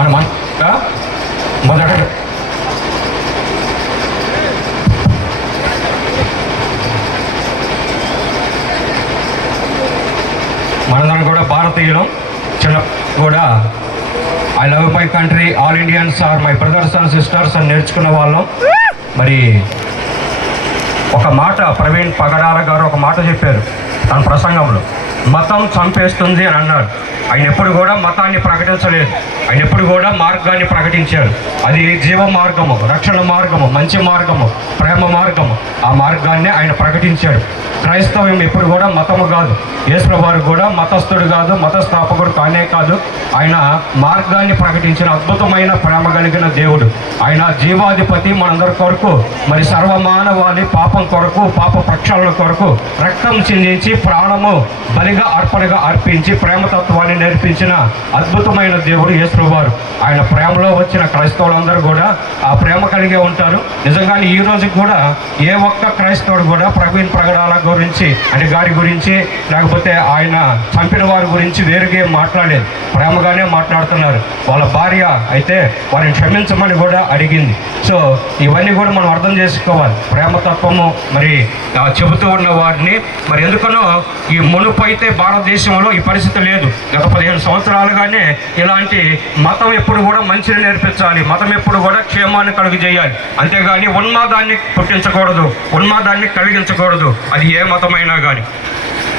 మనమంతా మొదట మనందరం కూడా భారతీయులం. చిన్న కూడా I love my country, all Indians are my brothers and sisters అని నేర్చుకున్న వాళ్ళం. మరి ఒక మాట ప్రవీణ్ పగడాల గారు ఒక మాట చెప్పారు తన ప్రసంగంలో, మతం చంపేస్తుంది అని అన్నారు. ఆయన ఎప్పుడు కూడా మతాన్ని ప్రకటించలేదు, ఆయన ఎప్పుడు కూడా మార్గాన్ని ప్రకటించారు. అది జీవ మార్గము, రక్షణ మార్గము, మంచి మార్గము, ప్రేమ మార్గము. ఆ మార్గాన్ని ఆయన ప్రకటించాడు. క్రైస్తవం ఎప్పుడు కూడా మతము కాదు, యేసు వారు కూడా మతస్థుడు కాదు, మతస్థాపకుడు కానే కాదు. ఆయన మార్గాన్ని ప్రకటించిన అద్భుతమైన ప్రేమ కలిగిన దేవుడు. ఆయన జీవాధిపతి. మనందరి కొరకు మరి సర్వమానవాళి పాపం కొరకు, పాప ప్రక్షాళన కొరకు రక్తం చిందించి ప్రాణము బలిగా అర్పణగా అర్పించి ప్రేమతత్వాన్ని నేర్పించిన అద్భుతమైన దేవుడు యేసు వారు. ఆయన ప్రేమలో వచ్చిన క్రైస్తవులందరూ కూడా ఆ ప్రేమ కలిగే ఉంటారు. నిజంగానే ఈ రోజు కూడా ఏ ఒక్క క్రైస్తవుడు కూడా ప్రవీణ్ ప్రగడాల గురించి అంటే గారి గురించి లేకపోతే ఆయన చంపిన వారి గురించి వేరుగా మాట్లాడలేదు, ప్రేమగానే మాట్లాడుతున్నారు. వాళ్ళ భార్య అయితే వారిని క్షమించమని కూడా అడిగింది. సో ఇవన్నీ కూడా మనం అర్థం చేసుకోవాలి. ప్రేమతత్వము మరి చెబుతూ ఉన్న వారిని మరి ఎందుకనో ఈ మునుపు అయితే భారతదేశంలో ఈ పరిస్థితి లేదు. గత 15 సంవత్సరాలుగానే ఇలాంటి మతం ఎప్పుడు కూడా మంచిని నేర్పించాలి, మతం ఎప్పుడు కూడా క్షేమాన్ని కలుగజేయాలి, అంతేగాని ఉన్మాదాన్ని పుట్టించకూడదు, ఉన్మాదాన్ని కలిగించకూడదు. అది ఏ మతమైనా కానీ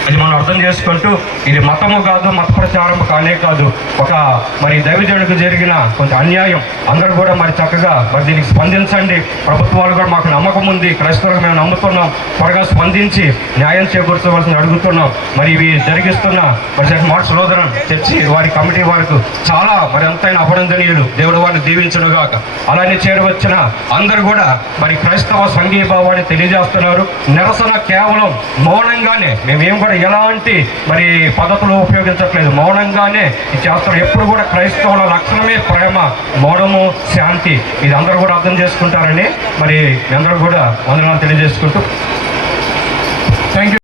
అది మనం అర్థం చేసుకుంటూ ఇది మతము కాదు, మత ప్రచారం కానే కాదు, ఒక మరి దైవజనుడికి జరిగిన కొంత అన్యాయం. అందరూ కూడా మరి చక్కగా మరి దీనికి స్పందించండి. ప్రభుత్వాలు కూడా మాకు నమ్మకం ఉంది, క్రైస్తవులకు మేము నమ్ముతున్నాం, త్వరగా స్పందించి న్యాయం చేకూర్చవలసింది అడుగుతున్నాం. మరి ఇవి జరిగిస్తున్న మరి సెంట్ మార్క్స్ లూథరన్ చర్చి వారి కమిటీ వారికి చాలా మరి ఎంతైనా అభినందనీయులు. దేవుడు వారిని దీవించునుగాక. అలానే చేరవచ్చిన అందరూ కూడా మరి క్రైస్తవ సంఘీభావాన్ని తెలియజేస్తున్నారు. నిరసన కేవలం మౌనంగానే, మేమేం కూడా ఎలాంటి మరి పద్ధతులు ఉపయోగించట్లేదు, మౌనంగానే చేస్తారు. ఎప్పుడు కూడా క్రైస్తవుల లక్షణమే ప్రేమ, మౌనము, శాంతి. ఇది అందరూ కూడా అర్థం చేసుకుంటారని మరి అందరూ కూడా వందనాలు తెలియజేసుకుంటూ థ్యాంక్ యూ.